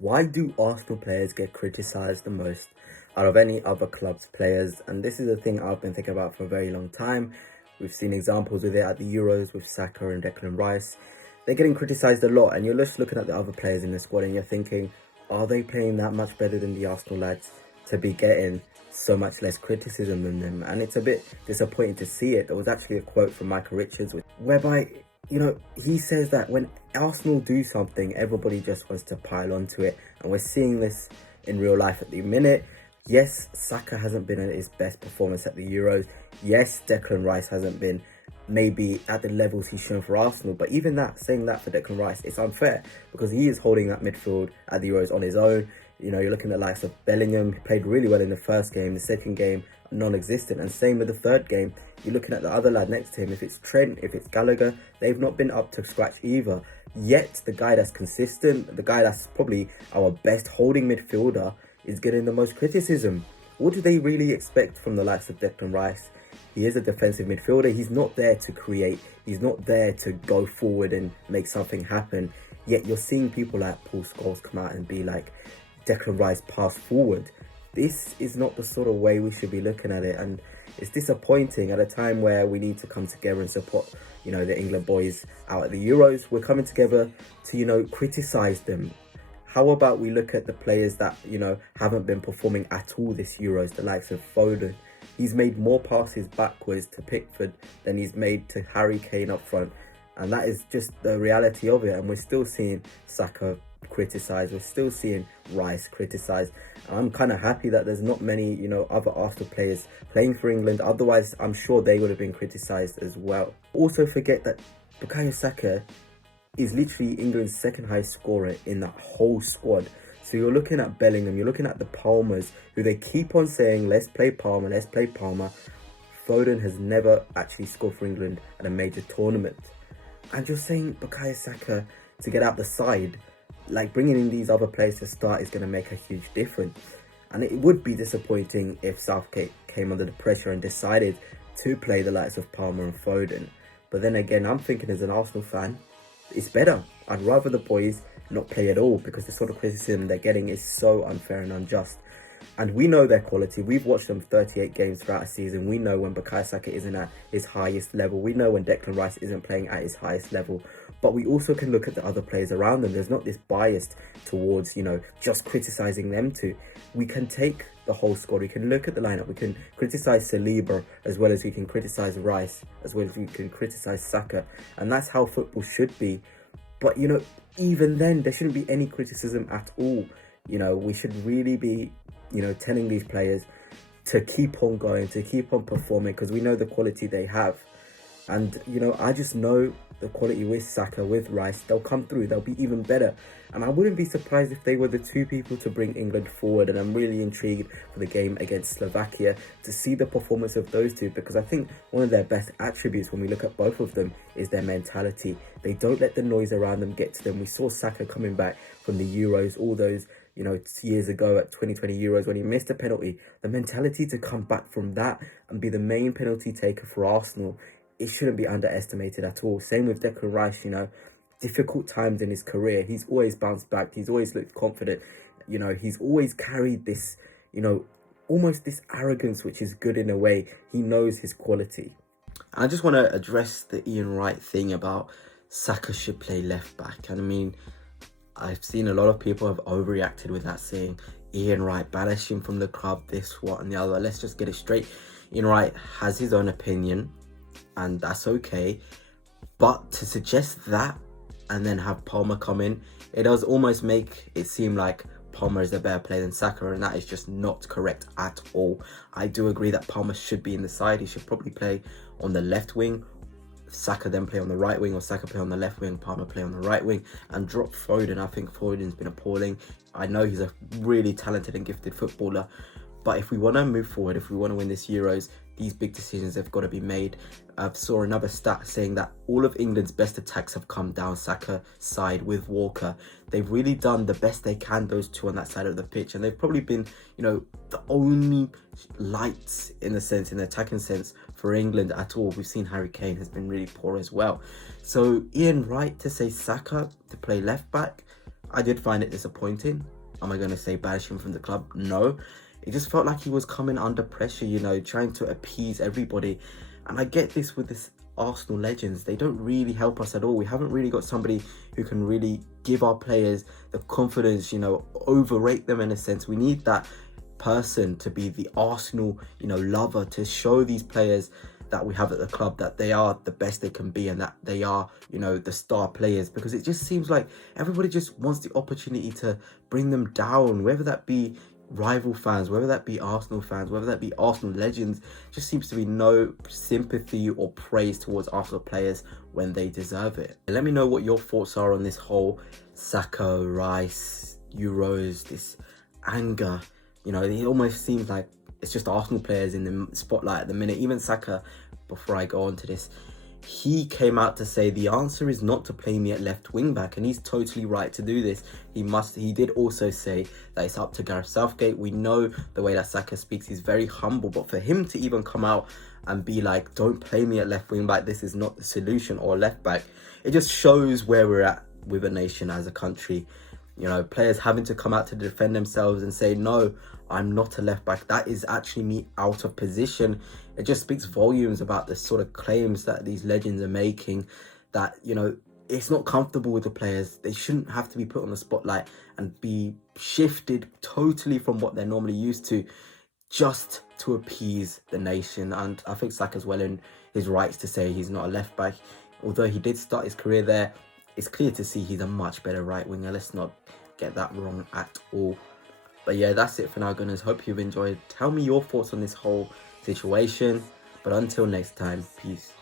Why do Arsenal players get criticised the most out of any other club's players? And this is a thing I've been thinking about for a very long time. We've seen examples with it at the Euros with Saka and Declan Rice. They're getting criticised a lot, and you're just looking at the other players in the squad and you're thinking, are they playing that much better than the Arsenal lads to be getting so much less criticism than them? And it's a bit disappointing to see it. There was actually a quote from Michael Richards whereby, he says that when Arsenal do something, everybody just wants to pile onto it. And we're seeing this in real life at the minute. Yes, Saka hasn't been at his best performance at the Euros. Yes, Declan Rice hasn't been maybe at the levels he's shown for Arsenal. But even that, saying that for Declan Rice, it's unfair because he is holding that midfield at the Euros on his own. You're looking at the likes of Bellingham. He played really well in the first game. The second game, non-existent. And same with the third game. You're looking at the other lad next to him. If it's Trent, if it's Gallagher, they've not been up to scratch either. Yet, the guy that's consistent, the guy that's probably our best holding midfielder, is getting the most criticism. What do they really expect from the likes of Declan Rice? He is a defensive midfielder. He's not there to create. He's not there to go forward and make something happen. Yet, you're seeing people like Paul Scholes come out and be like, Declan Rice pass forward. This is not the sort of way we should be looking at it, and it's disappointing at a time where we need to come together and support, the England boys out at the Euros. We're coming together to, criticise them. How about we look at the players that, haven't been performing at all this Euros, the likes of Foden. He's made more passes backwards to Pickford than he's made to Harry Kane up front. And that is just the reality of it. And we're still seeing Saka criticised. We're still seeing Rice criticised. I'm kind of happy that there's not many, other Arsenal players playing for England. Otherwise, I'm sure they would have been criticised as well. Also forget that Bukayo Saka is literally England's second highest scorer in that whole squad. So you're looking at Bellingham, you're looking at the Palmers, who they keep on saying, let's play Palmer, let's play Palmer. Foden has never actually scored for England at a major tournament. And you're saying Bukayo Saka to get out the side, like bringing in these other players to start is going to make a huge difference. And it would be disappointing if Southgate came under the pressure and decided to play the likes of Palmer and Foden. But then again, I'm thinking as an Arsenal fan, it's better. I'd rather the boys not play at all because the sort of criticism they're getting is so unfair and unjust. And we know their quality. We've watched them 38 games throughout a season. We know when Bukayo Saka isn't at his highest level. We know when Declan Rice isn't playing at his highest level. But we also can look at the other players around them. There's not this bias towards, just criticising them too. We can take the whole squad. We can look at the lineup. We can criticise Saliba as well as we can criticise Rice, as well as we can criticise Saka. And that's how football should be. But, even then, there shouldn't be any criticism at all. We should really be, telling these players to keep on going, to keep on performing, because we know the quality they have. And, I just know the quality with Saka, with Rice, they'll come through, they'll be even better. And I wouldn't be surprised if they were the two people to bring England forward. And I'm really intrigued for the game against Slovakia to see the performance of those two, because I think one of their best attributes when we look at both of them is their mentality. They don't let the noise around them get to them. We saw Saka coming back from the Euros, all those years ago at 2020 Euros when he missed a penalty. The mentality to come back from that and be the main penalty taker for Arsenal, it shouldn't be underestimated at all. Same with Declan Rice, difficult times in his career, he's always bounced back. He's always looked confident. He's always carried this, almost this arrogance, which is good in a way. He knows his quality. And I just want to address the Ian Wright thing about Saka should play left back. And I mean, I've seen a lot of people have overreacted with that, saying Ian Wright, banish him from the club, this, what, and the other. Let's just get it straight. Ian Wright has his own opinion, and that's okay. But to suggest that and then have Palmer come in, it does almost make it seem like Palmer is a better player than Saka, and that is just not correct at all. I do agree that Palmer should be in the side. He should probably play on the left wing, Saka then play on the right wing, or Saka play on the left wing, Palmer play on the right wing, and drop Foden. I think Foden's been appalling. I know he's a really talented and gifted footballer, but if we want to move forward, if we want to win this Euros, these big decisions have got to be made. I saw another stat saying that all of England's best attacks have come down Saka's side with Walker. They've really done the best they can, those two on that side of the pitch, and they've probably been, the only lights in the sense, in the attacking sense for England at all. We've seen Harry Kane has been really poor as well. So Ian Wright to say Saka to play left back, I did find it disappointing. Am I going to say banish him from the club? No. It just felt like he was coming under pressure, you know, trying to appease everybody. And I get this with this Arsenal legends. They don't really help us at all. We haven't really got somebody who can really give our players the confidence, you know, overrate them in a sense. We need that person to be the Arsenal, you know, lover, to show these players that we have at the club that they are the best they can be and that they are, you know, the star players. Because it just seems like everybody just wants the opportunity to bring them down, whether that be rival fans, whether that be Arsenal fans, whether that be Arsenal legends. Just seems to be no sympathy or praise towards Arsenal players when they deserve it. Let me know what your thoughts are on this whole Saka, Rice, Euros, this anger. You know, it almost seems like it's just Arsenal players in the spotlight at the minute. Even Saka, before I go on to this, he came out to say the answer is not to play me at left wing back, and he's totally right to do this. He did also say that it's up to Gareth Southgate. We know the way that Saka speaks, he's very humble, but for him to even come out and be like, don't play me at left wing back, this is not the solution, or left back, it just shows where we're at with a nation, as a country. You know, players having to come out to defend themselves and say, no, I'm not a left back, that is actually me out of position. It just speaks volumes about the sort of claims that these legends are making, that, you know, it's not comfortable with the players. They shouldn't have to be put on the spotlight and be shifted totally from what they're normally used to just to appease the nation. And I think Saka's well in his rights to say he's not a left back. Although he did start his career there, it's clear to see he's a much better right winger. Let's not get that wrong at all. But yeah, that's it for now, Gunners. Hope you've enjoyed. Tell me your thoughts on this whole situation. But until next time, peace.